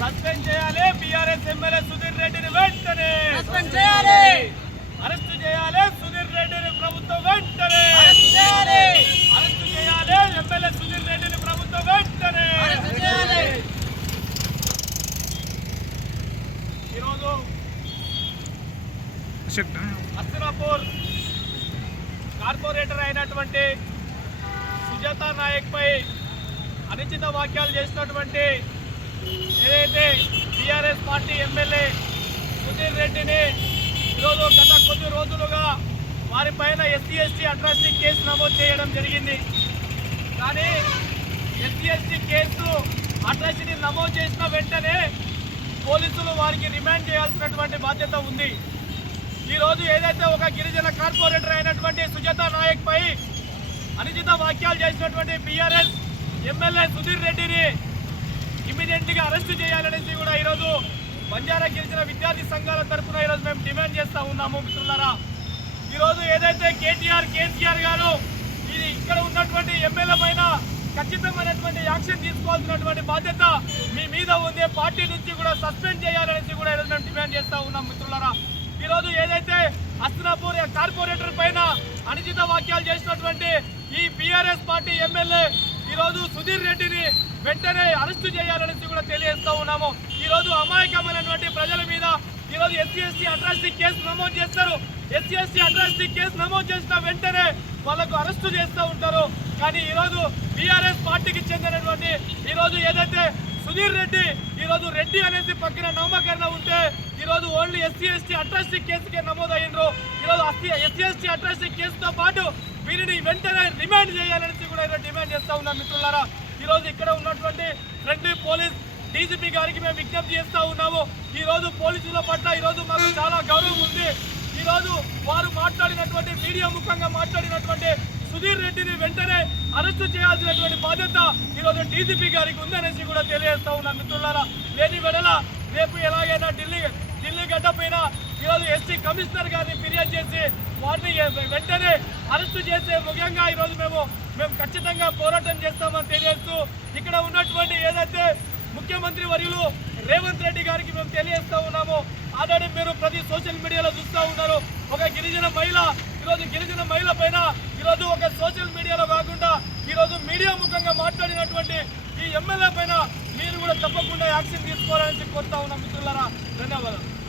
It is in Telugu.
సస్పెండ్ చేయాలి బీఆర్ఎస్ ఎమ్మెల్యే సుధీర్ రెడ్డిని వెంటనే సస్పెండ్ చేయాలి. అరెస్ట్ చేయాలి సుధీర్ రెడ్డిని ప్రభుత్వం వెంటనే అరెస్ట్ చేయాలి. అరెస్ట్ చేయాలి ఎమ్మెల్యే సుధీర్ రెడ్డిని ప్రభుత్వం వెంటనే అరెస్ట్ చేయాలి. ఈరోజు హస్తినాపూర్ కార్పొరేటర్ అయినటువంటి సుజాత నాయక్ పై అనుచిత వ్యాఖ్యలు చేసినటువంటి ఏదైతే టీఆర్ఎస్ పార్టీ ఎమ్మెల్యే సుధీర్ రెడ్డిని ఈరోజు గత కొద్ది రోజులుగా వారిపైన ఎస్సీ ఎస్టీ అట్రాసిటీ కేసు నమోదు చేయడం జరిగింది. కానీ ఎస్సీ ఎస్టీ కేసు అట్రాసిటీ నమోదు చేసిన వెంటనే పోలీసులు వారికి రిమాండ్ చేయాల్సినటువంటి బాధ్యత ఉంది. ఈరోజు ఏదైతే ఒక గిరిజన కార్పొరేటర్ అయినటువంటి సుజాత నాయక్ పై అనుచిత వ్యాఖ్యలు చేసినటువంటి బీఆర్ఎస్ ఎమ్మెల్యే సుధీర్ రెడ్డిని ఇమీడియట్గా అరెస్టు చేయాలనేసి కూడా ఈరోజు బంజారా గిరిజన విద్యార్థి సంఘాల తరఫున ఈరోజు మేము డిమాండ్ చేస్తూ ఉన్నాము. మిత్రులారా, ఈరోజు ఏదైతే కేసీఆర్ గారు ఇది ఇక్కడ ఉన్నటువంటి ఎమ్మెల్యే పైన ఖచ్చితమైనటువంటి యాక్షన్ తీసుకోవాల్సినటువంటి బాధ్యత మీ మీద ఉంది. పార్టీ నుంచి కూడా సస్పెండ్ చేయాలనేసి కూడా ఈరోజు మేము డిమాండ్ చేస్తూ ఉన్నాం. మిత్రులారా, ఈరోజు ఏదైతే హస్తినాపూర్ కార్పొరేటర్ పైన అనుచిత వ్యాఖ్యలు చేసినటువంటి ఈ బీఆర్ఎస్ పార్టీ ఎమ్మెల్యే ఈరోజు సుధీర్ రెడ్డిని వెంటనే అరెస్టు చేయాలనేసి కూడా తెలియజేస్తూ ఉన్నాము. ఈరోజు అమాయకమైనటువంటి ప్రజల మీద ఈరోజు ఎస్సీ ఎస్టీ అట్రాసిటీ కేసు నమోదు చేస్తారు. ఎస్సీ ఎస్టీ అట్రాసిటీ కేసు నమోదు చేసిన వెంటనే వాళ్ళకు అరెస్టు చేస్తూ ఉంటారు. కానీ ఈరోజు బీఆర్ఎస్ పార్టీకి చెందినటువంటి ఈరోజు ఏదైతే సుధీర్ రెడ్డి ఈరోజు రెడ్డి అనేది పక్కన నామకరణ ఉంటే ఈరోజు ఓన్లీ ఎస్సీ ఎస్టీ అట్రాసిటీ కేసుకే నమోదు అయ్యిండ్రు. ఈరోజు ఎస్సీ ఎస్టీ అట్రాసిటీ కేసుతో పాటు వీరిని వెంటనే రిమాండ్ చేయాలనేసి కూడా ఈరోజు డిమాండ్ చేస్తూ ఉన్నాం. మిత్రులారా, ఈరోజు ఇక్కడ ఉన్నటువంటి ఫ్రెండ్లీ పోలీస్ డీజీపీ గారికి మేము విజ్ఞప్తి చేస్తూ ఉన్నాము. ఈరోజు పోలీసుల పట్ల ఈరోజు మాకు చాలా గౌరవం ఉంది. ఈరోజు వారు మాట్లాడినటువంటి మీడియా ముఖంగా మాట్లాడినటువంటి సుధీర్ రెడ్డిని వెంటనే అరెస్టు చేయాల్సినటువంటి బాధ్యత ఈరోజు డీజీపీ గారికి ఉందనేసి కూడా తెలియజేస్తూ ఉన్నాం. మిత్రులారా, లేని వెడల రేపు ఎలాగైనా ఢిల్లీ గడ్డ పైన ఈరోజు ఎస్సీ కమిషనర్ గారిని ఫిర్యాదు చేసి వారిని వెంటనే అరెస్టు చేసే ముఖ్యంగా ఈరోజు మేము ఖచ్చితంగా పోరాటం చేస్తామని తెలియజేస్తూ ఇక్కడ ఉన్నటువంటి ఏదైతే ముఖ్యమంత్రి వర్యులు రేవంత్ రెడ్డి గారికి మేము తెలియజేస్తూ ఉన్నాము. ఆల్రెడీ మీరు ప్రతి సోషల్ మీడియాలో చూస్తూ ఉన్నారు. ఒక గిరిజన మహిళ పైన ఈరోజు ఒక సోషల్ మీడియాలో కాకుండా ఈరోజు మీడియా ముఖంగా మాట్లాడినటువంటి ఈ ఎమ్మెల్యే పైన మీరు కూడా తప్పకుండా యాక్షన్ తీసుకోవాలని కోరుతా ఉన్నాం. మిత్రులారా, ధన్యవాదాలు.